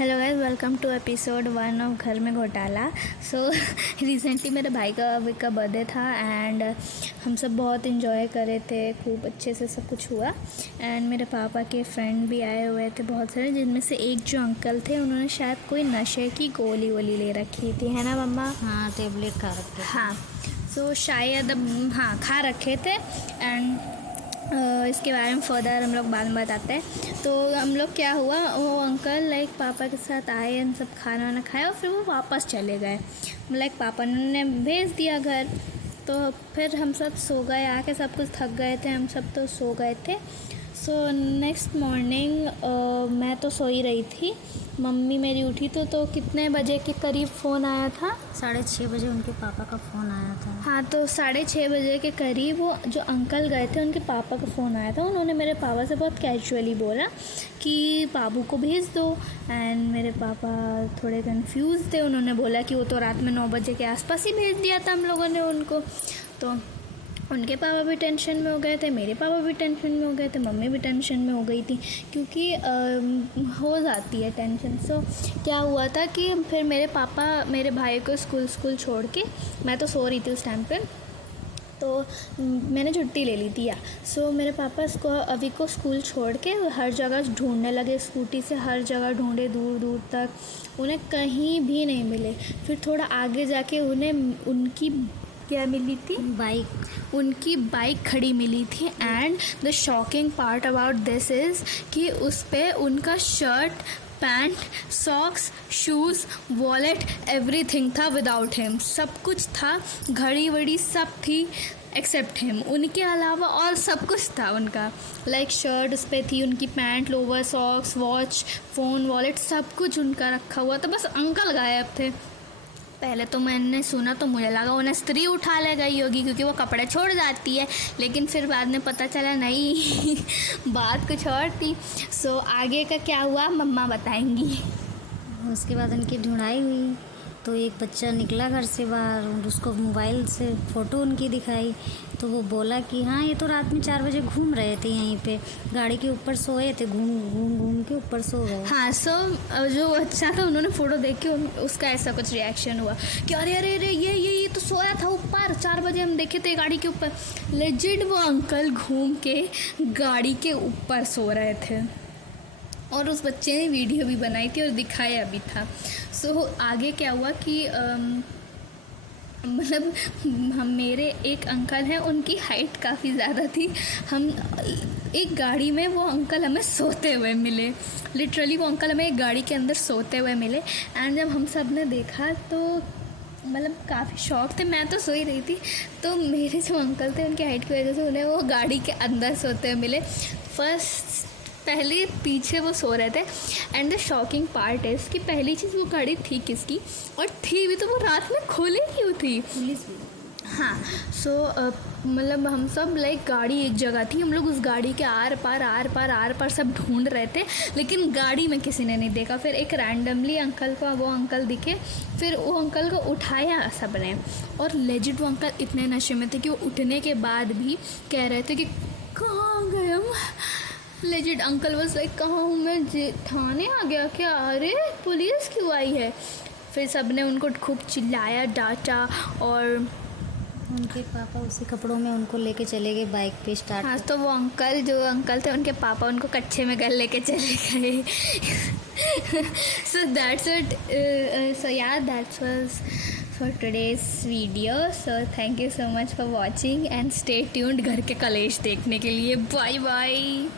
Hello guys, welcome to episode 1 of घर में घोटाला। सो रिसेंटली मेरे भाई का बर्थडे था एंड हम सब बहुत इन्जॉय कर रहे थे, खूब अच्छे से सब कुछ हुआ। एंड मेरे पापा के फ्रेंड भी आए हुए थे बहुत सारे, जिनमें से एक जो अंकल थे उन्होंने शायद कोई नशे की गोली वोली ले रखी थी, है ना मम्मा? हाँ, टेबलेट खा रखे थे। हाँ, सो शायद हाँ खा रखे थे। एंड इसके बारे में फर्दर हम लोग बाद में बताते हैं। तो हम लोग क्या हुआ, वो अंकल लाइक पापा के साथ आए, हम सब खाना वाना खाया और फिर वो वापस चले गए। लाइक पापा ने भेज दिया घर। तो फिर हम सब सो गए, आके सब कुछ थक गए थे, हम सब तो सो गए थे। सो नेक्स्ट मॉर्निंग मैं तो सो ही रही थी, मम्मी मेरी उठी तो कितने बजे के करीब फ़ोन आया था? 6:30 बजे उनके पापा का फ़ोन आया था। हाँ, तो 6:30 बजे के करीब वो जो अंकल गए थे उनके पापा का फ़ोन आया था। उन्होंने मेरे पापा से बहुत कैजुअली बोला कि बाबू को भेज दो। एंड मेरे पापा थोड़े कंफ्यूज थे, उन्होंने बोला कि वो तो रात में 9 बजे के आसपास ही भेज दिया था हम लोगों ने उनको। तो उनके पापा भी टेंशन में हो गए थे, मेरे पापा भी टेंशन में हो गए थे, मम्मी भी टेंशन में हो गई थी, क्योंकि हो जाती है टेंशन। सो क्या हुआ था कि फिर मेरे पापा मेरे भाई को स्कूल छोड़ के, मैं तो सो रही थी उस टाइम पे, तो मैंने छुट्टी ले ली थी सो मेरे पापा अभी को स्कूल छोड़ के हर जगह ढूंढने लगे, स्कूटी से हर जगह ढूंढे, दूर दूर तक, उन्हें कहीं भी नहीं मिले। फिर थोड़ा आगे जाके उन्हें उनकी क्या मिली थी? बाइक। उनकी बाइक खड़ी मिली थी। And the shocking part about this is कि उस पर उनका shirt, pant, socks, shoes, wallet, everything था विदाउट हिम। सब कुछ था, घड़ी वड़ी सब थी एक्सेप्ट हिम। उनके अलावा और सब कुछ था उनका। लाइक शर्ट उस पर थी, उनकी pant, lower, socks, watch, phone, wallet, सब कुछ उनका रखा हुआ था। बस अंकल गायब थे। पहले तो मैंने सुना तो मुझे लगा उन्हें स्त्री उठा ले गई होगी, क्योंकि वो कपड़े छोड़ जाती है, लेकिन फिर बाद में पता चला नहीं बात कुछ और थी। सो आगे का क्या हुआ मम्मा बताएंगी। उसके बाद उनकी ढूंढाई हुई तो एक बच्चा निकला घर से बाहर और उसको मोबाइल से फ़ोटो उनकी दिखाई। तो वो बोला कि हाँ, ये तो रात में 4 बजे घूम रहे थे, यहीं पे गाड़ी के ऊपर सोए थे, घूम के ऊपर सो गए। हाँ, सो जो अच्छा था, उन्होंने फ़ोटो देख के उसका ऐसा कुछ रिएक्शन हुआ कि अरे अरे अरे ये तो सोया था ऊपर, 4 बजे हम देखे थे गाड़ी के ऊपर। लेजिट वो अंकल घूम के गाड़ी के ऊपर सो रहे थे, और उस बच्चे ने वीडियो भी बनाई थी और दिखाया भी था। सो आगे क्या हुआ कि मतलब हम मेरे एक अंकल हैं, उनकी हाइट काफ़ी ज़्यादा थी। हम एक गाड़ी में वो अंकल हमें सोते हुए मिले, लिटरली वो अंकल हमें एक गाड़ी के अंदर सोते हुए मिले। एंड जब हम सब ने देखा तो मतलब काफ़ी शौक थे, मैं तो सो ही रही थी, तो मेरे जो अंकल थे उनकी हाइट की वजह से उन्हें वो गाड़ी के अंदर सोते हुए मिले। पहले पीछे वो सो रहे थे। And the shocking part is कि पहली चीज़ वो गाड़ी थी किसकी, और थी भी तो वो रात में खोली क्यों थी? पुलिस भी। हाँ, सो मतलब हम सब लाइक गाड़ी एक जगह थी, हम लोग उस गाड़ी के आर पार सब ढूंढ रहे थे, लेकिन गाड़ी में किसी ने नहीं देखा। फिर एक रैंडमली अंकल को वो अंकल दिखे, फिर वो अंकल को उठाया सब ने, और लेजिट वो अंकल इतने नशे में थे कि वो उठने के बाद भी कह रहे थे कि कहाँ गए हम। लेजिट अंकल बस लाइक कहाँ हूँ मैं, थाने आ गया क्या? अरे पुलिस क्यों आई है? फिर सब ने उनको खूब चिल्लाया, डांटा, और उनके पापा उसी कपड़ों में उनको लेके चले गए बाइक पे स्टार्ट। हाँ, तो वो जो अंकल थे उनके पापा उनको कच्चे में घर लेके चले गए। So that's it. So yeah that's was for today's video. So thank you so much for watching and stay tuned घर के कलेश देखने के लिए। Bye bye.